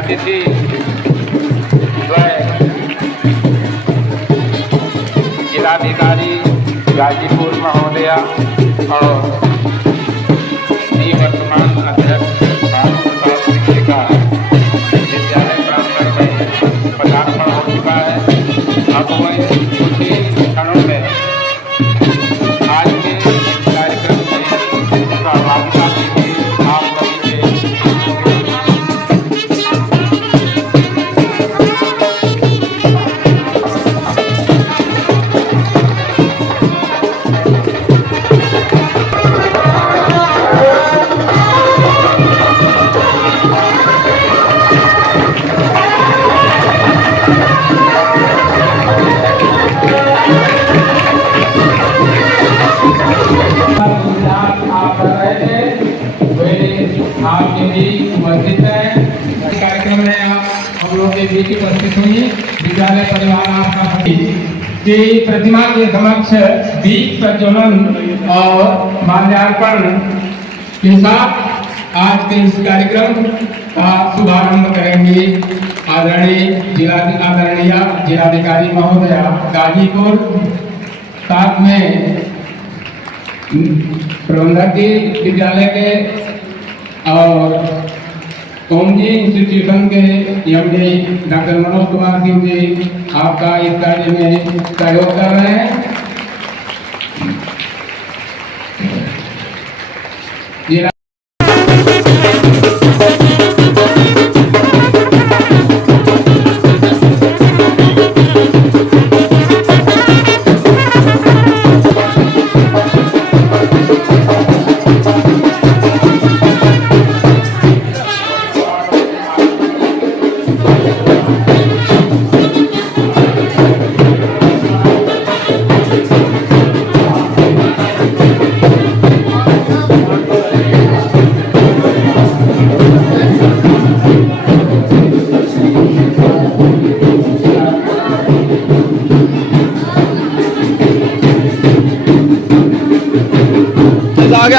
अतिथि जिलाधिकारी गाजीपुर महोदया और वर्तमान अध्यक्ष शिक्षिका विद्यालय प्रांगण में पदार्पण हो चुका है। अब मैं कुछ ही क्षणों में आज के कार्यक्रम में सहभागिता के लिए आप सभी आपके बीच उपस्थित है। कार्यक्रम में हम लोग के बीच उपस्थित हुई विद्यालय परिवार आपका की प्रतिमा के समक्ष दीप प्रज्वलन और माल्यार्पण के साथ आज के इस कार्यक्रम का शुभारंभ करेंगे आदरणीय जिलाधिकारी महोदया गाजीपुर, साथ में प्रबंधक विद्यालय के और ओमजी इंस्टीट्यूशन के एमडी डॉक्टर मनोज कुमार सिंह जी आपका इस कार्य में सहयोग कर रहे हैं।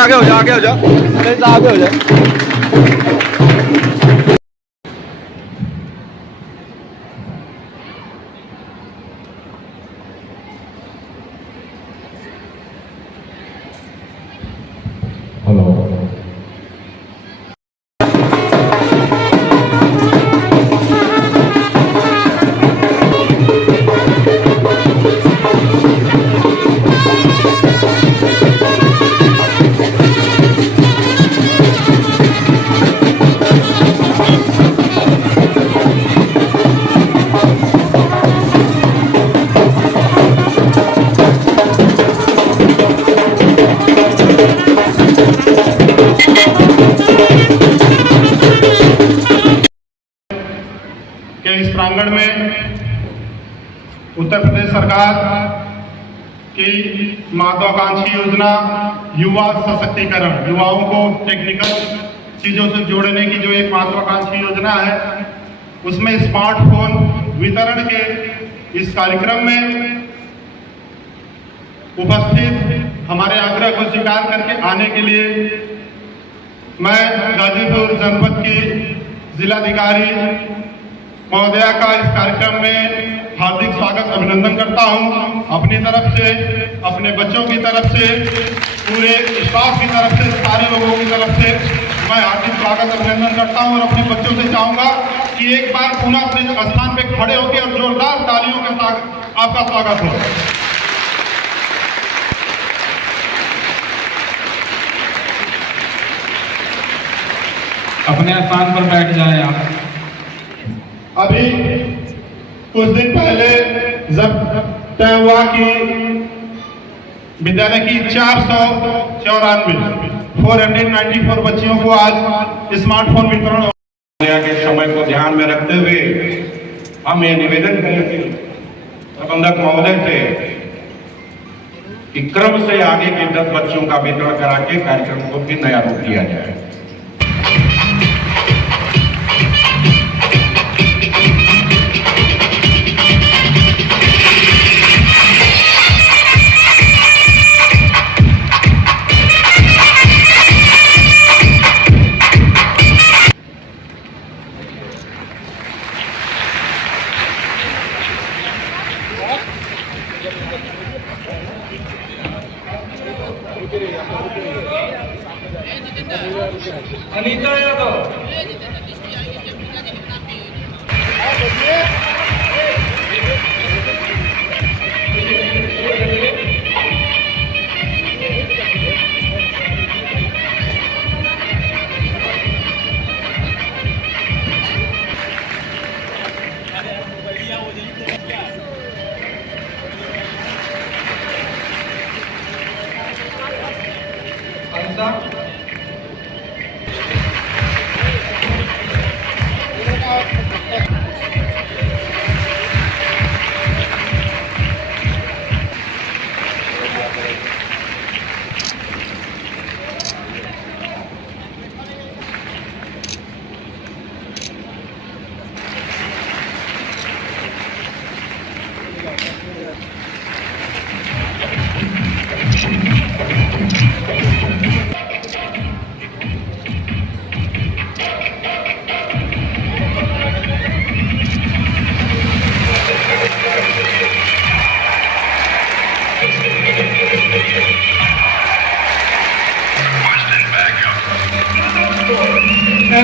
आगे हो जा, आगे हो जा, आगे हो जा। इस प्रांगण में उत्तर प्रदेश सरकार की महत्वाकांक्षी योजना युवा सशक्तिकरण, युवाओं को टेक्निकल चीजों से जोड़ने की जो एक महत्वाकांक्षी योजना है, उसमें स्मार्टफोन वितरण के इस कार्यक्रम में उपस्थित हमारे आग्रह को स्वीकार करके आने के लिए मैं गाजीपुर जनपद की जिलाधिकारी महोदया का इस कार्यक्रम में हार्दिक स्वागत अभिनंदन करता हूं। अपनी तरफ से, अपने बच्चों की तरफ से, पूरे स्टाफ की तरफ से, सारे लोगों की तरफ से मैं हार्दिक स्वागत अभिनंदन करता हूं और अपने बच्चों से चाहूंगा कि एक बार पुनः अपने स्थान पे खड़े होकर और जोरदार तालियों के साथ आपका स्वागत हो। अपने स्थान पर बैठ जाए आप। अभी कुछ दिन पहले जब तय हुआ कि विद्यालय की 494 बच्चियों को आज स्मार्टफोन वितरण के समय को ध्यान में रखते हुए हम ये निवेदन करेंगे प्रबंधक महोदय से कि क्रम से आगे के 10 बच्चों का वितरण करा के कार्यक्रम को फिर नया रूप दिया जाए। अनीता यादव,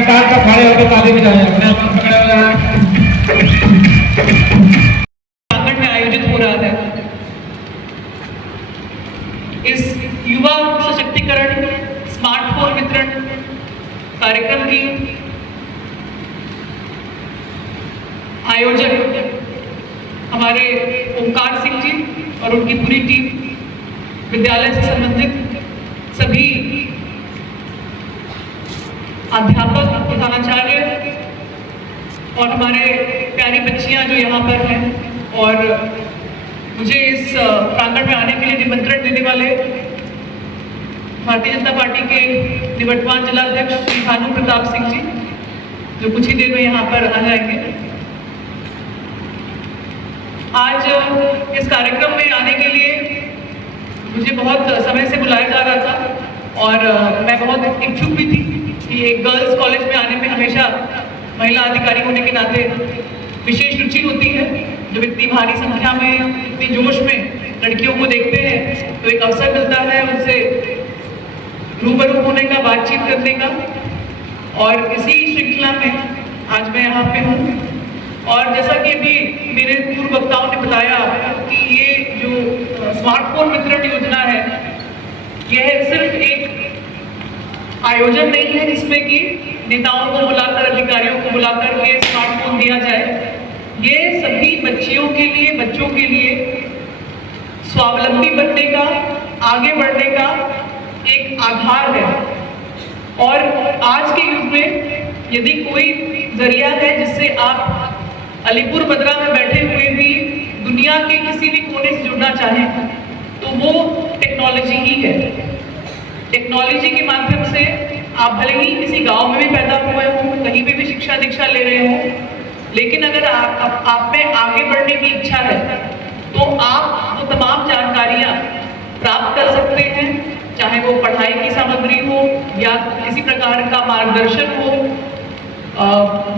कार का खड़े होकर ताली बजाएं, अपने आप खड़े हो जाना। प्रांगण में आयोजित हो रहा है। इस युवा सशक्तिकरण स्मार्टफोन वितरण कार्यक्रम की आयोजक हमारे ओमकार सिंह जी और उनकी पूरी टीम, विद्यालय से संबंधित सभी अध्यापक, प्रधानाचार्य और हमारे प्यारी बच्चियां जो यहाँ पर हैं, और मुझे इस प्रांगण में आने के लिए निमंत्रण देने वाले भारतीय जनता पार्टी के निवर्तमान जिला अध्यक्ष श्री भानु प्रताप सिंह जी, जो कुछ ही देर में यहाँ पर आ जाएंगे। आज इस कार्यक्रम में आने के लिए मुझे बहुत समय से बुलाया जा रहा था और मैं बहुत इच्छुक भी थी कि एक गर्ल्स कॉलेज में आने में हमेशा महिला अधिकारी होने के नाते विशेष रुचि होती है। जब इतनी भारी संख्या में, इतनी जोश में लड़कियों को देखते हैं तो एक अवसर मिलता है उनसे रूबरू होने का, बातचीत करने का। और इसी श्रृंखला में आज मैं यहाँ पे हूँ। और जैसा कि अभी मेरे पूर्व वक्ताओं ने बताया कि ये जो स्मार्टफोन वितरण योजना है, यह सिर्फ एक आयोजन नहीं है जिसमें कि नेताओं को बुलाकर, अधिकारियों को बुलाकर के स्मार्टफोन दिया जाए। ये सभी बच्चियों के लिए, बच्चों के लिए स्वावलंबी बनने का, आगे बढ़ने का एक आधार है। और आज के युग में यदि कोई जरिया है जिससे आप अलीपुर बद्रा में बैठे हुए भी दुनिया के किसी भी कोने से जुड़ना चाहें तो वो टेक्नोलॉजी ही है। टेक्नोलॉजी के माध्यम से आप भले ही किसी गांव में भी पैदा हुए हों, कहीं पे भी शिक्षा दीक्षा ले रहे हों, लेकिन अगर आप में आगे बढ़ने की इच्छा है तो आप वो तमाम जानकारियां प्राप्त कर सकते हैं, चाहे वो पढ़ाई की सामग्री हो या किसी प्रकार का मार्गदर्शन हो,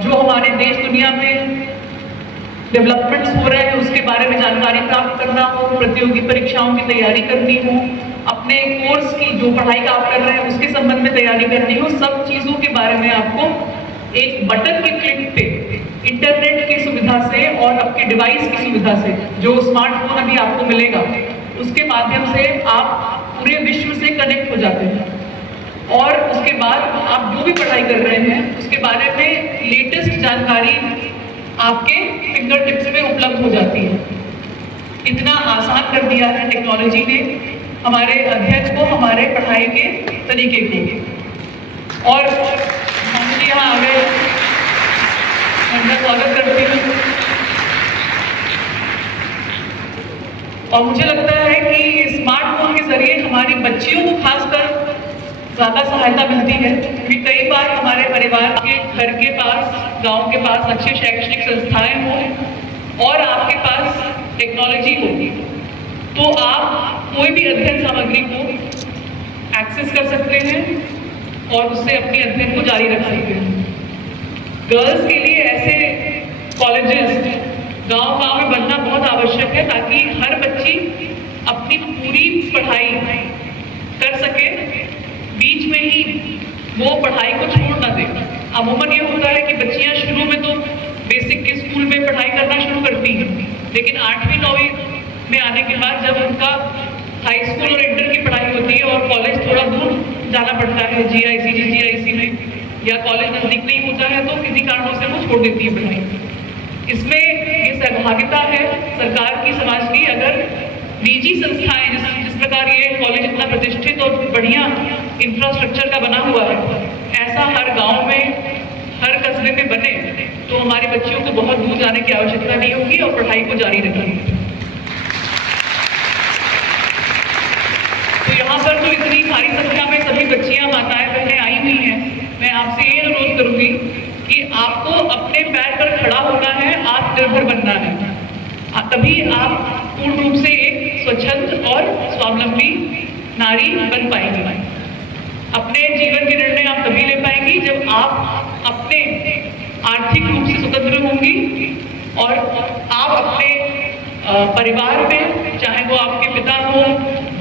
जो हमारे देश दुनिया में डेवलपमेंट्स हो रहे हैं उसके बारे में जानकारी प्राप्त करना हो, प्रतियोगी परीक्षाओं की तैयारी करनी हो, अपने कोर्स की जो पढ़ाई का आप कर रहे हैं उसके संबंध में तैयारी करनी हो, सब चीज़ों के बारे में आपको एक बटन के क्लिक पे इंटरनेट की सुविधा से और आपके डिवाइस की सुविधा से, जो स्मार्टफोन अभी आपको मिलेगा, उसके माध्यम से आप पूरे विश्व से कनेक्ट हो जाते हैं। और उसके बाद आप जो भी पढ़ाई कर रहे हैं उसके बारे में लेटेस्ट जानकारी आपके फिंगर टिप्स में उपलब्ध हो जाती है। इतना आसान कर दिया है टेक्नोलॉजी ने हमारे अध्ययन को, हमारे पढ़ाई के तरीके को। और हम यहाँ आ गए, उनका स्वागत करती हूँ। और मुझे लगता है कि स्मार्टफोन के जरिए हमारी बच्चियों को खासकर ज़्यादा सहायता मिलती है, क्योंकि कई बार हमारे परिवार के घर के पास, गांव के पास अच्छे शैक्षणिक संस्थाएं हों और आपके पास टेक्नोलॉजी हो, तो आप कोई भी अध्ययन सामग्री को एक्सेस कर सकते हैं और उससे अपने अध्ययन को जारी रख सकते हैं। गर्ल्स के लिए ऐसे कॉलेजेस गांव-गांव में बनना बहुत आवश्यक है, ताकि हर बच्ची अपनी पूरी पढ़ाई कर सके, बीच में ही वो पढ़ाई को छोड़ ना दे। अमूमन ये होता है कि बच्चियां शुरू में तो बेसिक के स्कूल में पढ़ाई करना शुरू करती हैं, लेकिन 8वीं 9वीं में आने के बाद जब उनका हाई स्कूल और इंटर की पढ़ाई होती है और कॉलेज थोड़ा दूर जाना पड़ता है, GIC में, या कॉलेज नजदीक नहीं होता है, तो किसी कारणों से वो छोड़ देती है पढ़ाई। इसमें ये सहभागिता है सरकार की, समाज की। अगर निजी संस्थाएं जिस प्रकार ये कॉलेज इतना प्रतिष्ठित और बढ़िया इंफ्रास्ट्रक्चर का बना हुआ है, ऐसा हर गांव में, हर कस्बे में बने, तो हमारी बच्चियों को बहुत दूर जाने की आवश्यकता नहीं होगी और पढ़ाई को जारी रखेंगे। तो यहाँ पर तो इतनी भारी संख्या में सभी बच्चियां, माताएं, बहनें आई हुई हैं। मैं आपसे ये अनुरोध करूंगी कि आपको अपने पैर पर खड़ा होना है, आत्मनिर्भर बनना है, तभी आप पूर्ण रूप से एक स्वच्छंद और स्वावलंबी नारी बन पाएंगी। अपने जीवन के निर्णय आप तभी ले पाएंगी जब आप अपने आर्थिक रूप से स्वतंत्र होंगी और आप अपने परिवार में, चाहे वो आपके पिता हो,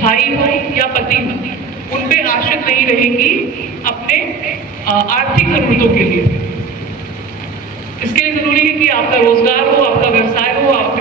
भाई हो या पति हो, उन पे आश्रित नहीं रहेंगी अपने आर्थिक जरूरतों के लिए। इसके लिए जरूरी है कि आपका रोजगार हो, आपका व्यवसाय हो, आप